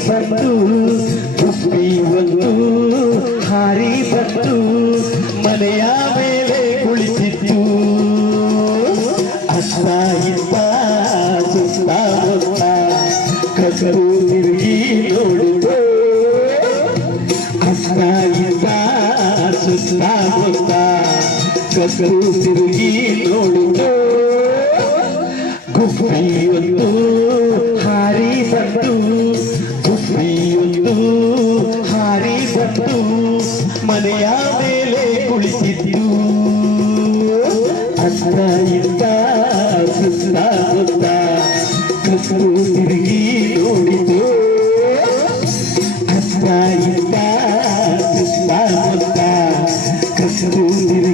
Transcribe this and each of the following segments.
ಬಂತು ಗುಬ್ಬಿ ಒಂದು ಹಾರಿ ಬಂತು ಮನೆಯ ಮೇಲೆ ಕುಳಿತಿತ್ತು ಅತ್ತ ಇತ್ತ ಸುತ್ತ ಮುತ್ತ ಕಸರು ತಿರುಗಿ ನೋಡಿತು ಅತ್ತ ಇತ್ತ ಸುತ್ತ ಮುತ್ತ ಕಸರು ತಿರುಗಿ ನೋಡಿತು ಗುಬ್ಬಿಯೊಂದು ಹಾರಿ ಬಂತು ಮನೆಯ ಮೇಲೆ ಕುಳಿತಿದ್ದು ಅತ್ತ ಇದ್ದ ಸುತ್ತ ಮುತ್ತ ಕಸರು ತಿರುಗಿ ನೋಡಿತು. ಅತ್ತ ಇದ್ದ ಸುತ್ತ ಕಸರು ತಿರುಗಿ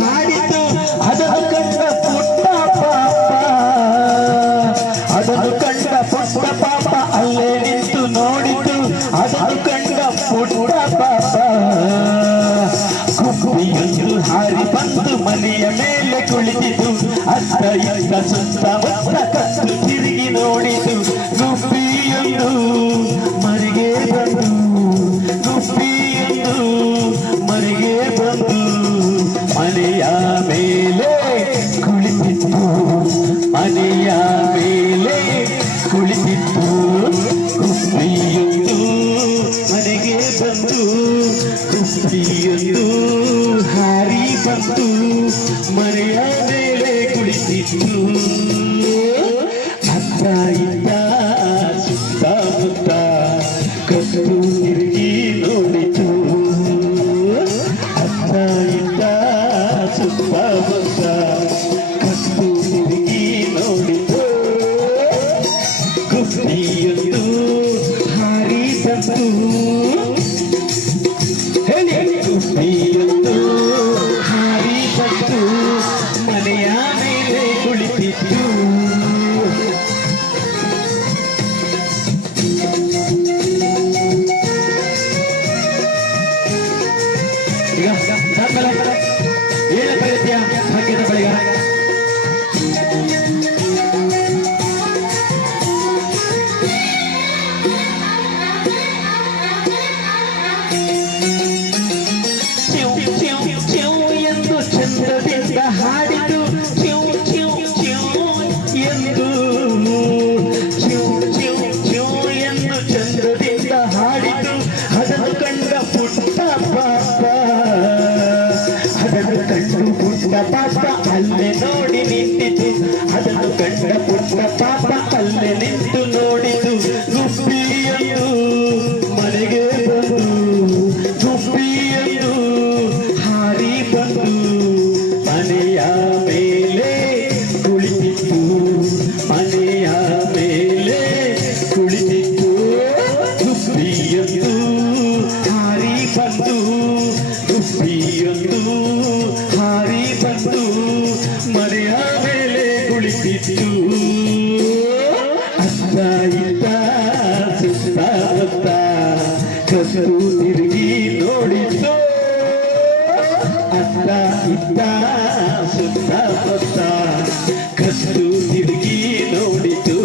ಹಾಡಿತು ಅದನ್ನು ಕಂಡ ಪುಟ್ಟ ಪಾಪ ಕಂಡ ಪುಟ್ಟ ಪಾಪ ಅಲ್ಲೇ ನಿಂತು ನೋಡಿತು ಅದನ್ನು ಕಂಡ ಪುಟ್ಟ ಹಾರಿ ಬಂದು ಮನೆಯ ಮೇಲೆ ಕುಳಿತಿತು ಅತ್ತ ಇತ್ತ ಸುತ್ತ ಕತ್ತು ತಿರುಗಿ ನೋಡಿತು. ಮನೆಯ ಮೇಲೆ ಕುಳಿತಿತ್ತು. ಮನೆಯ ಮೇಲೆ ಕುಳಿತಿತ್ತು. ಕುಸ್ತಿಯೊಂದು ಮನೆಗೆ ಬಂದು, ಕುಸ್ತಿಯೊಂದು ಹಾರಿ ಬಂತು ಮನೆಯ ಮೇಲೆ ಕುಳಿತಿತ್ತು. ಅತ್ತ ಈಗ ಏನು ಸಂಗೀತ ಭಾಗ್ಯದ ಬಳಿಗಾರ. ಅಲ್ಲೇ ನೋಡಿ ನಿಂತಿತು ಅದನ್ನು ಕಂಡ ಪುಟ್ಟ ಪಾಪ ಅಲ್ಲೇ ನಿಂತು ನೋಡಿತು. ಗುಬ್ಬಿಯನ್ನು ಮನೆಗೆ ಬಂದು ಗುಬ್ಬಿಯನ್ನು ಹಾರಿ ಬಂದು ಮನೆಯ ಮೇಲೆ ಕುಳಿತಿತ್ತು. ಮನೆಯ ಮೇಲೆ ಕುಳಿತಿತ್ತು. ಗುಬ್ಬಿಯೊಂದು ಹಾರಿ ಬಂದು ಗುಬ್ಬಿಯೊಂದು ಅತ್ತ ಇತ್ತ ಸುತ್ತ ಕಸರು ತಿರುಗಿ ನೋಡಿತು ಅತ್ತ ಇತ್ತ ಸುತ್ತ ಕಸರು ತಿರುಗಿ ನೋಡಿತು